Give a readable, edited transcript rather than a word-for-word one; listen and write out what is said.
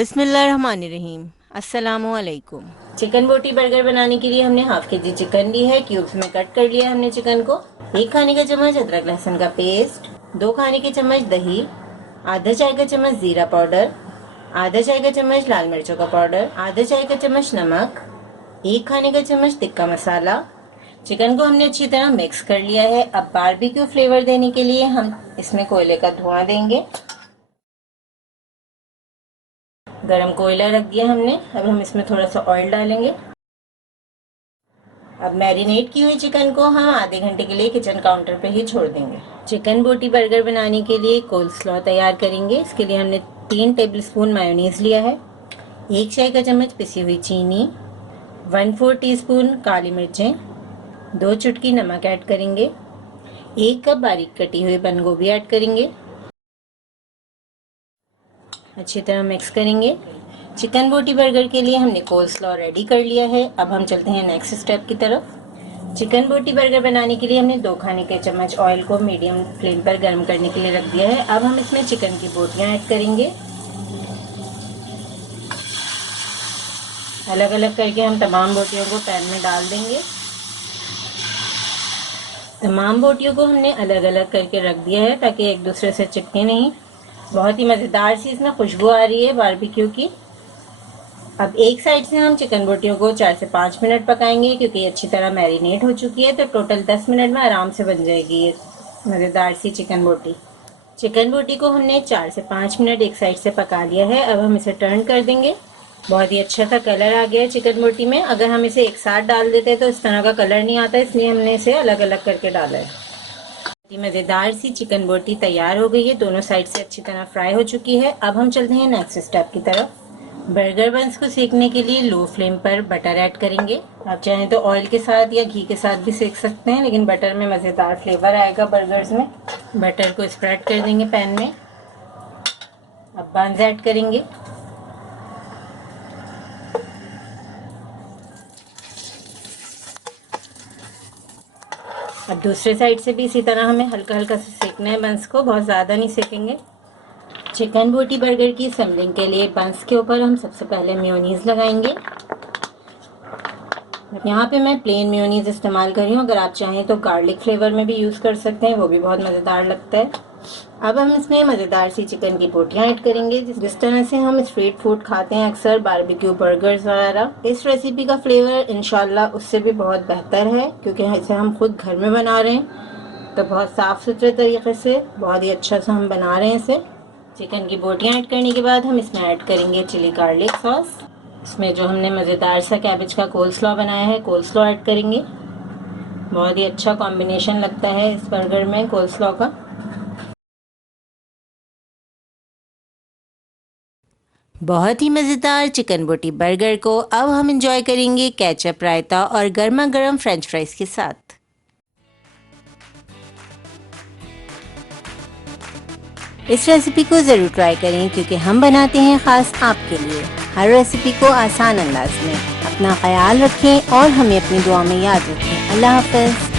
बिस्मिल्लाहिर्रहमानिर्रहीम। अस्सलामुअलैकुम। चिकन बोटी बर्गर बनाने के लिए हमने हाफ के जी चिकन ली है। क्यूब्स में कट कर लिया हमने चिकन को। 1 खाने का चम्मच अदरक लहसुन का पेस्ट, 2 खाने के चम्मच दही, आधा चाय का चम्मच जीरा पाउडर, आधा चाय का चम्मच लाल मिर्चों का पाउडर, आधा चाय का चम्मच नमक, 1 खाने का चम्मच टिक्का मसाला। चिकन को हमने अच्छी तरह मिक्स कर लिया है। अब बारबेक्यू फ्लेवर देने के लिए हम इसमें कोयले का धुआं देंगे। गरम कोयला रख दिया हमने। अब हम इसमें थोड़ा सा ऑयल डालेंगे। अब मैरिनेट की हुई चिकन को हम आधे घंटे के लिए किचन काउंटर पे ही छोड़ देंगे। चिकन बोटी बर्गर बनाने के लिए कोल्स्लॉ तैयार करेंगे। इसके लिए हमने 3 टेबलस्पून मायोनीज लिया है, 1 चाय का चम्मच पिसी हुई चीनी, 1/4 टीस्पून काली मिर्चें, 2 चुटकी नमक ऐड करेंगे, 1 कप बारीक कटी हुई बंद गोभी ऐड करेंगे। अच्छी तरह मिक्स करेंगे। चिकन बोटी बर्गर के लिए हमने कोल्स्लॉ रेडी कर लिया है। अब हम चलते हैं नेक्स्ट स्टेप की तरफ। चिकन बोटी बर्गर बनाने के लिए हमने 2 खाने के चम्मच ऑयल को मीडियम फ्लेम पर गर्म करने के लिए रख दिया है। अब हम इसमें चिकन की बोटियां ऐड करेंगे। अलग अलग करके हम तमाम बोटियों को पैन में डाल देंगे। तमाम बोटियों को हमने अलग अलग करके रख दिया है ताकि एक दूसरे से चिपके नहीं। बहुत ही मज़ेदार सी इसमें खुशबू आ रही है बारबेक्यू की। अब एक साइड से हम चिकन बोटियों को 4 से 5 मिनट पकाएंगे क्योंकि ये अच्छी तरह मैरिनेट हो चुकी है, तो टोटल 10 मिनट में आराम से बन जाएगी ये मज़ेदार सी चिकन बोटी। चिकन बोटी को हमने 4 से 5 मिनट एक साइड से पका लिया है। अब हम इसे टर्न कर देंगे। बहुत ही अच्छा सा कलर आ गया है चिकन बोटी में। अगर हम इसे एक साथ डाल देते तो इस तरह का कलर नहीं आता, इसलिए हमने इसे अलग अलग करके डाला है। मज़ेदार सी चिकन बोटी तैयार हो गई है, दोनों साइड से अच्छी तरह फ्राई हो चुकी है। अब हम चलते हैं नेक्स्ट स्टेप की तरफ। बर्गर बंस को सेकने के लिए लो फ्लेम पर बटर ऐड करेंगे। आप चाहें तो ऑयल के साथ या घी के साथ भी सेक सकते हैं, लेकिन बटर में मज़ेदार फ्लेवर आएगा बर्गर्स में। बटर को स्प्रेड कर देंगे पैन में। अब बंस ऐड करेंगे। अब दूसरे साइड से भी इसी तरह हमें हल्का हल्का से सेकना है बंस को, बहुत ज़्यादा नहीं सेकेंगे। चिकन बोटी बर्गर की सैम्पलिंग के लिए बंस के ऊपर हम सबसे पहले मेयोनीज लगाएंगे। यहाँ पे मैं प्लेन मेयोनीज इस्तेमाल कर रही हूँ। अगर आप चाहें तो गार्लिक फ्लेवर में भी यूज़ कर सकते हैं, वो भी बहुत मज़ेदार लगता है। अब हम इसमें मज़ेदार सी चिकन की बोटियाँ ऐड करेंगे। जिस तरह से हम स्ट्रीट फूड खाते हैं अक्सर, बारबेक्यू बर्गर्स वगैरह, इस रेसिपी का फ्लेवर इंशाल्लाह उससे भी बहुत बेहतर है क्योंकि इसे हम खुद घर में बना रहे हैं, तो बहुत साफ़ सुथरे तरीके से बहुत ही अच्छा सा हम बना रहे हैं इसे। चिकन की बोटियाँ ऐड करने के बाद हम इसमें ऐड करेंगे चिली गार्लिक सॉस। इसमें जो हमने मज़ेदार सा कैबेज का कोल्स्लॉ बनाया है, कोल्स्लॉ ऐड करेंगे। बहुत ही अच्छा कॉम्बिनेशन लगता है इस बर्गर में कोल्स्लॉ का। बहुत ही मज़ेदार चिकन बोटी बर्गर को अब हम इंजॉय करेंगे केचप, रायता और गर्मा गर्म फ्रेंच फ्राइज के साथ। इस रेसिपी को ज़रूर ट्राई करें क्योंकि हम बनाते हैं ख़ास आपके लिए, हर रेसिपी को आसान अंदाज में। अपना ख्याल रखें और हमें अपनी दुआ में याद रखें। अल्लाह हाफ़िज़।